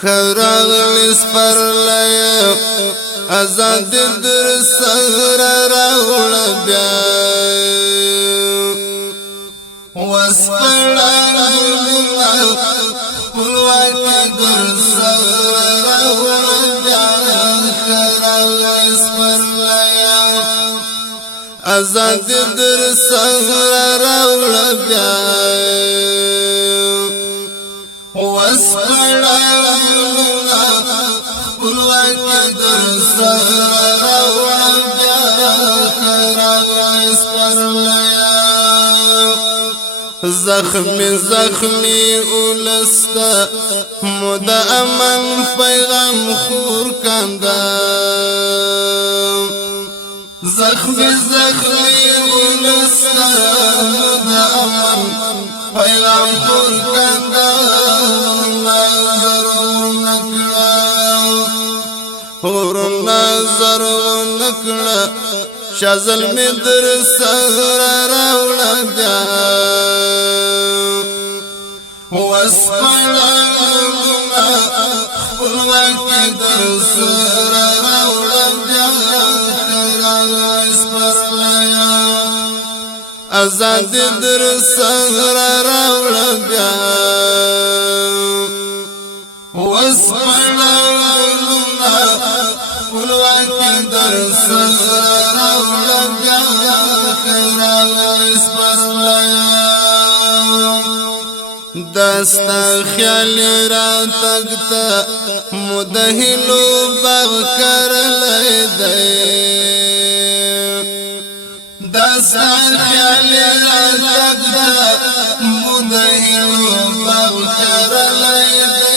خراغلی سپرلی ازاد در سر راوڑ بیا وسپرلی خپلواکی در سر راوڑ بیا خراغلی سپرلی ازاد در سر راوڑ بیا وسپرلی خپلواکی در سر راوڑ بیا خراغلی سپرلی زخمی زخمی اولستا مد امن پیغام خور کندا زخمی زخمی اولستا مد امن پیغام خور کندا نظر نکړه شازل می در سر راوړ بیا وسپړه خپلواکی در سر راوړ بیا خراغلی سپرلی ازاد در سر راوړ بیا وسپړه خپلواکی در سر راوړ بیا خراغلی سپرلی دستا خیال را تکتا مدهلو باغ کرلی دی دستا خیال را تکتا مدهلو باغ کرلی دی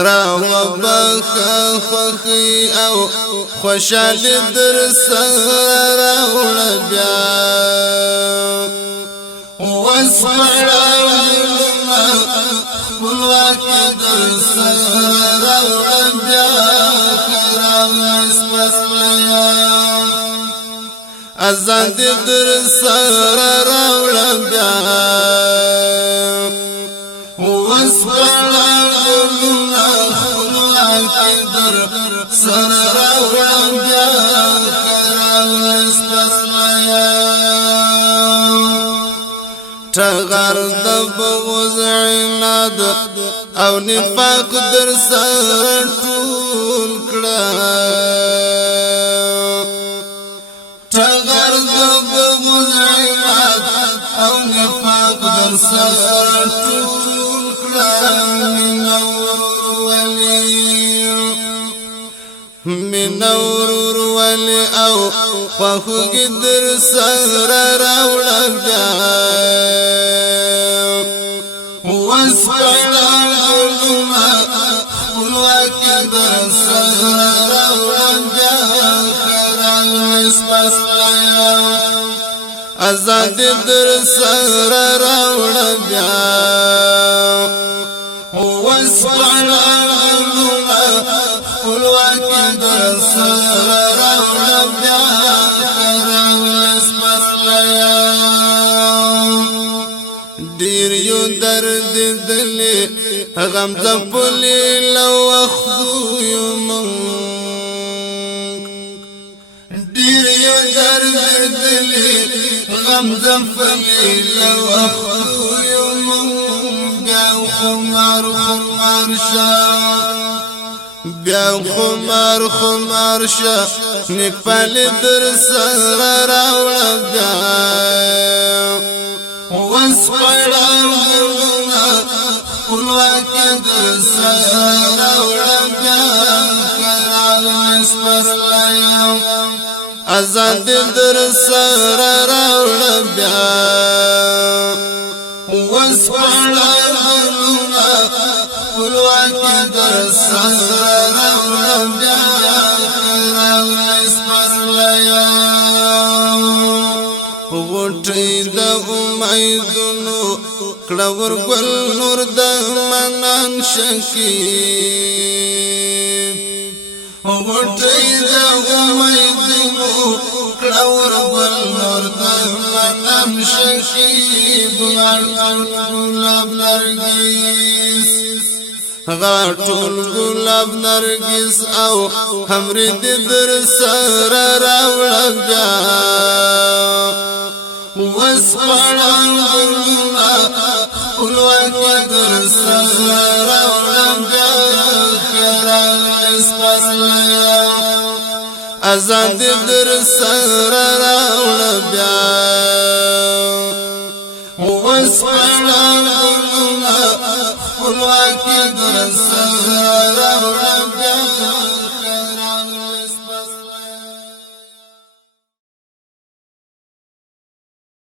راو بخا خوخی او خوشال در سر راوڑ بیا وسپړه خپلواکی در سر راوړ بیا خراغلی سپرلی ازاد در سر راوړ بیا وسپړه خپلواکی در سر راوړ بیا خراغلی سپرلی ټغر د بغض عناد او نفاق در سر ټول کړه ټغر د بغض عناد او نفاق در سر ټول کړه منور ولی او خوخوگی در سر راوڑ بیا وسپړه خپلواکی در سر راوړ بیا خراغلی سپرلی ازاد در سر راوړ بیا وسپړه خپلواکی در سر راوړ بیا خراغلی سپرلی ډیر یو درد دلی غم زپلی لو اخدو یو مونږ ډیر یو درد دلی غم زپلی لو اخدو یو مونږ بیا خمار خمار شا بیا خمار خمار شا نیک پالی در سر راوړ بیا وسپړه خپلواکی در سر راوړ بیا خراغلی سپرلی ازاد در سر راوړ بیا وسپړه خپلواکی در سر راوړ بیا خراغلی سپرلی غوټی د امیدونو کړه ورګل نور د منان شکیب غوټی د امیدونو کلور بل نور دلنم شکیب غاټول نرگس غاټول گلاب نرگس او همری در سر راوړم بیا وسپړم خپلواکي در سر راوړم بیا آزاد در سر راوړم بیا وسپړم خپلواکي در سر راوړم بیا